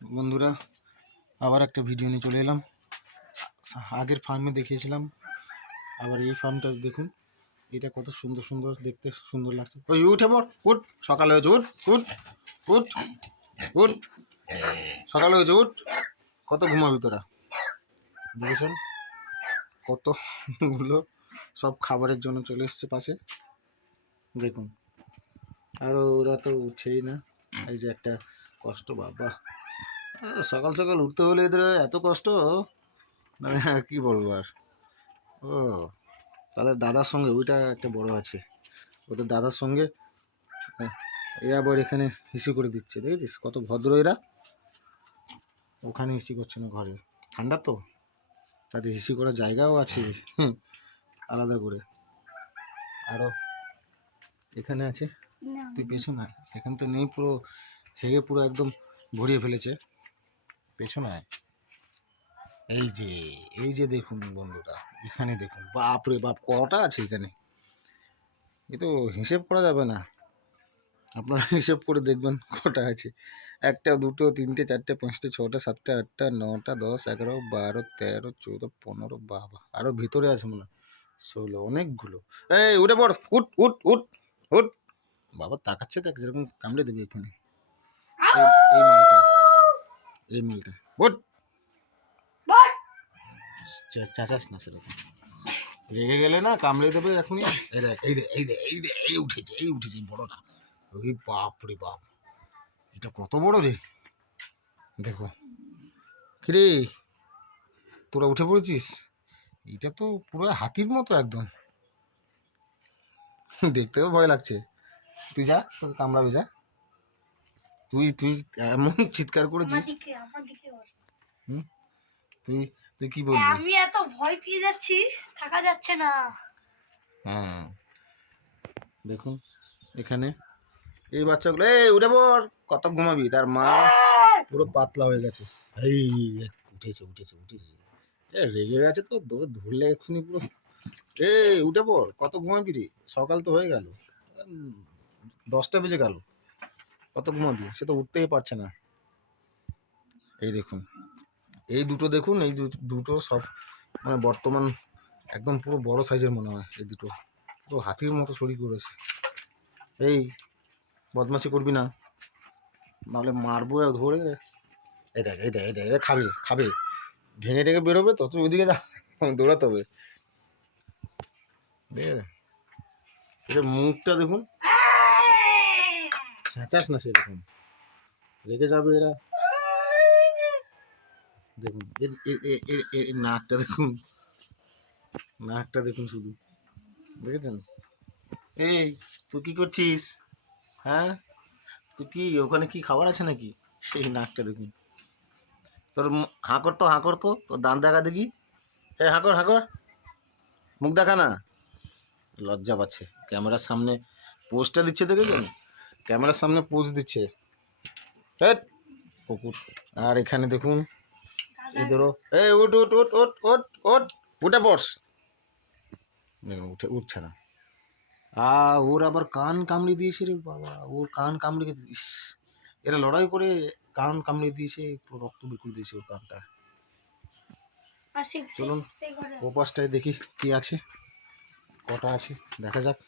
বন্ধুরা, আবার একটা ভিডিও নিয়ে চলে এলাম। আগের ফার্মে দেখিয়েছিলাম, আবার এই ফার্মটা দেখুন। এটা কত সুন্দর সুন্দর, দেখতে সুন্দর লাগছে। ওই উঠে পড়, উঠ, সকাল হয়েছে, উঠ উঠ উঠ উঠ, সকাল হয়েছে, উঠ। কত ঘুমাবি তোরা? দেখেছেন কতগুলো সব খাবারের জন্য চলে এসছে পাশে, দেখুন। আরও ওরা তো উঠছেই না। এই যে একটা কষ্ট, বাবা, সকাল সকাল উঠতে হলে এদের এত কষ্ট, মানে আর কি বলবো আর। ও তাদের দাদার সঙ্গে, ওইটা একটা বড় আছে, ওদের দাদার সঙ্গে এ আবার এখানে হিসি করে দিচ্ছে। দেখেছিস কত ভদ্র এরা? ওখানে হিসি করছে না, ঘরে ঠান্ডা তো, তাদের হিসি করার জায়গাও আছে আলাদা করে। আরও এখানে আছে, তুই পেছনে আয়, এখান তো নেই, পুরো হেগে পুরো একদম ভরিয়ে ফেলেছে। পেছনে আয়। এই যে দেখুন বন্ধুরা, এখানে দেখুন, বাপ রে বাপ, কটা আছে এখানে, এ তো হিসেব করা যাবে না। আপনারা হিসেব করে দেখবেন কটা আছে। একটা, দুটো, তিনটে, চারটে, পাঁচটা, ছটা, সাতটা, আটটা, নটা, 10, 11, 12, 13, 14, 15, বাবা, আরও ভিতরে আছে মনে হয় 16, অনেকগুলো। এই উঠে পড়, উঠ উঠ উঠ উঠ। বাবা তাকাচ্ছে, দেখ যেরকম কামড়ে দেবে এখানে। এই মালটা উঠ, চাচাস না সেরকম, রেগে গেলে না কামড়ে দেবে এখনই। এই দেখ, এই উঠেছে, এই বড়টা। ওই বাপ রে বাপ, এটা কত বড় রে, দেখো। কিরে, তোরা উঠে পড়েছিস? এটা তো পুরো হাতির মতো একদম, দেখতেও ভয় লাগছে। তুই যা, তোকে কামড়াবে, যা। তুই তুই এমন চিৎকার করেছিস। হুম, তুই তুই কি বলবি? আমি এত ভয় পেয়ে যাচ্ছি, থাকা যাচ্ছে না। হ্যাঁ, দেখুন এখানে এই বাচ্চাগুলো, এই উঠে পড়, কত ঘুমাবি? তার মা পুরো পাতলা হয়ে গেছে। এই উঠেছে উঠেছে উঠেছে, এ রেগে গেছে তো, তোকে ধরলে এক্ষুনি পুরো। এই উঠে পড়, কত ঘুমাবি রে? সকাল তো হয়ে গেল, 10টা বেজে গেল, কত ঘুমাবি? সে তো উঠতেই পারছে না। এই দেখুন, এই দুটো দেখুন, এই দুটো সব মানে বর্তমান একদম পুরো বড় সাইজের মনে হয়। এই দুটো পুরো হাতির মতো শরীর করেছে। এই বদমাশি করবি না, নাহলে মারবো ধরে। এই দেখ, খাবে খাবে, ভেঙে টেঙে বেরোবে তো, তুই ওইদিকে যা, দৌড়াতে হবে। এটা মুখটা দেখুন, চেঁচাস না সেরকম, রেগে যাবে এরা। দেখুন এর নাকটা দেখুন, নাকটা দেখুন শুধু, দেখেছেন? এই তুই কি করছিস? হ্যাঁ, তুই কি ওখানে কি খাবার আছে নাকি? সেই নাকটা দেখুন। তোর হাঁ করতো, তোর দাঁত দেখা দেখি। এই হাঁকর, মুখ দেখা না, লজ্জা পাচ্ছে। ক্যামেরার সামনে পোজটা দিচ্ছে, দেখেছেন? ক্যামেরার সামনে পোজ দিচ্ছে, কুকুর। আর এখানে দেখুন এদেরও, এই উঠ উঠ উঠ উঠ উঠ উঠ, উঠে পড়স। উঠছে না। ওর আবার কান কামড়ে দিয়েছে রে বাবা, ওর কান কামড়ে দিস, এরা লড়াই করে কান কামড়ে দিয়েছে, পুরো রক্ত বের করে দিয়েছে ওর কানটা। চলুন ও পাশটায় দেখি কি আছে, কটা আছে দেখা যাক।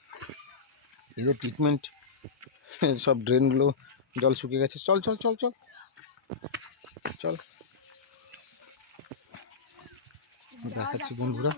এদের ট্রিটমেন্ট, সব ড্রেনগুলো জল শুকিয়ে গেছে। চল চল চল চল চল, দেখাচ্ছি বন্ধুরা।